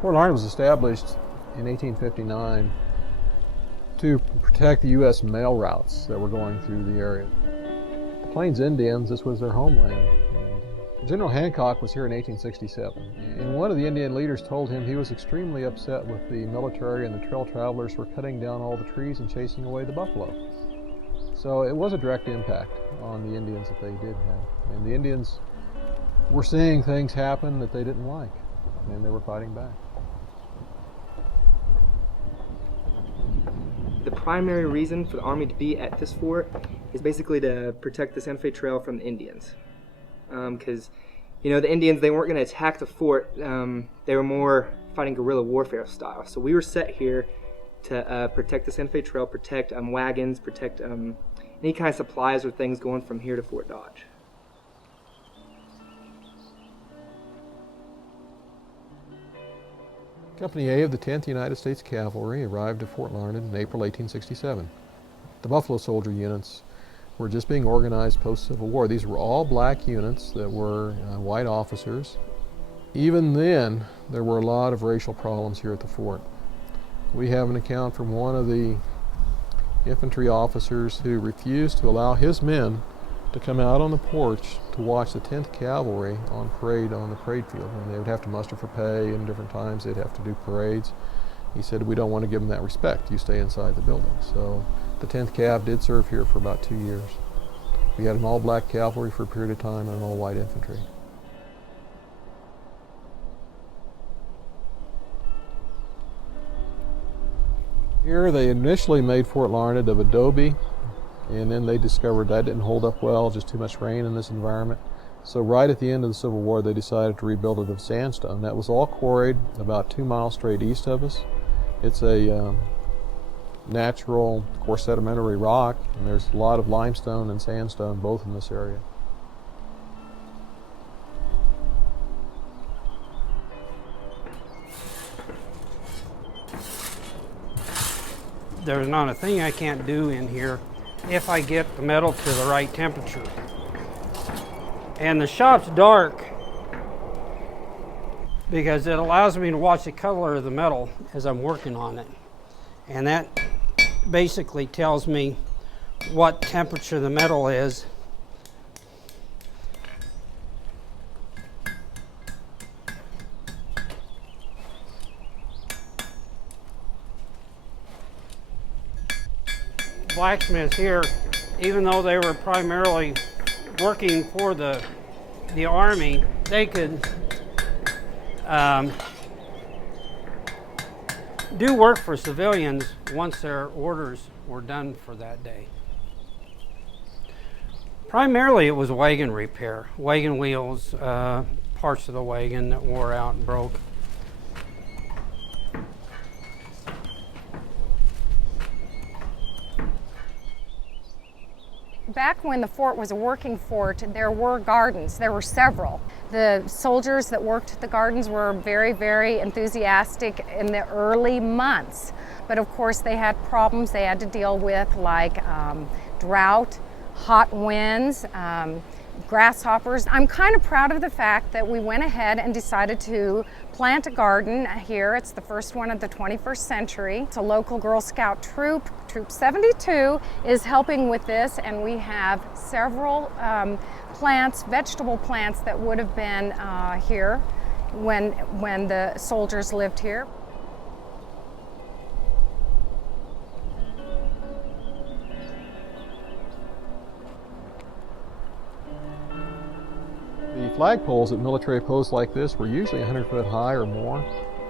Fort Larned was established in 1859 to protect the U.S. mail routes that were going through the area. The Plains Indians, this was their homeland. General Hancock was here in 1867, and one of the Indian leaders told him he was extremely upset with the military and the trail travelers were cutting down all the trees and chasing away the buffalo. So it was a direct impact on the Indians that they did have. And the Indians were seeing things happen that they didn't like, and they were fighting back. The primary reason for the Army to be at this fort is basically to protect the Santa Fe Trail from the Indians. Because, the Indians, they weren't going to attack the fort. They were more fighting guerrilla warfare style. So we were set here to protect the Santa Fe Trail, protect wagons, protect any kind of supplies or things going from here to Fort Dodge. Company A of the 10th United States Cavalry arrived at Fort Larned in April 1867. The Buffalo Soldier units were just being organized post-Civil War. These were all black units that were white officers. Even then, there were a lot of racial problems here at the fort. We have an account from one of the infantry officers who refused to allow his men to come out on the porch to watch the 10th Cavalry on parade on the parade field. And they would have to muster for pay, and different times they'd have to do parades. He said, we don't want to give them that respect. You stay inside the building. So the 10th Cav did serve here for about 2 years. We had an all-black cavalry for a period of time and an all-white infantry. Here they initially made Fort Larned of adobe, and then they discovered that didn't hold up well, just too much rain in this environment. So right at the end of the Civil War, they decided to rebuild it of sandstone. That was all quarried about 2 miles straight east of us. It's a natural, of course, sedimentary rock, and there's a lot of limestone and sandstone both in this area. There's not a thing I can't do in here if I get the metal to the right temperature. And the shop's dark because it allows me to watch the color of the metal as I'm working on it. And that basically tells me what temperature the metal is. Blacksmiths here, even though they were primarily working for the Army, they could do work for civilians once their orders were done for that day. Primarily it was wagon repair, wagon wheels, parts of the wagon that wore out and broke. Back when the fort was a working fort, there were gardens. There were several. The soldiers that worked at the gardens were very, very enthusiastic in the early months. But of course they had problems they had to deal with, like drought, hot winds, grasshoppers. I'm kind of proud of the fact that we went ahead and decided to plant a garden here. It's the first one of the 21st century. It's a local Girl Scout troop. Troop 72 is helping with this, and we have several plants, vegetable plants that would have been here when the soldiers lived here. The flagpoles at military posts like this were usually 100 foot high or more,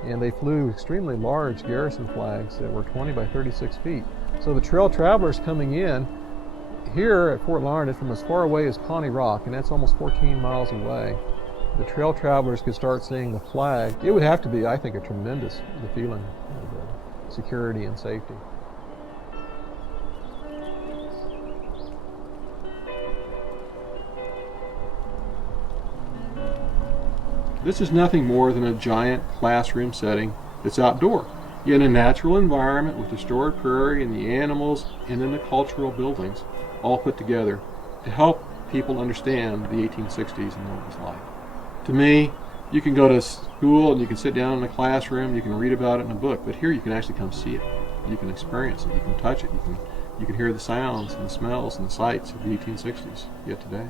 and they flew extremely large garrison flags that were 20 by 36 feet. So the trail travelers coming in here at Fort Larned from as far away as Pawnee Rock, and that's almost 14 miles away, the trail travelers could start seeing the flag. It would have to be, I think, a tremendous feeling of security and safety. This is nothing more than a giant classroom setting that's outdoor, in a natural environment with the stored prairie and the animals and then the cultural buildings all put together to help people understand the 1860s and what it was like. To me, You can go to school and you can sit down in a classroom, you can read about it in a book, but here you can actually come see it. You can experience it, you can touch it, you can hear the sounds and the smells and the sights of the 1860s yet today.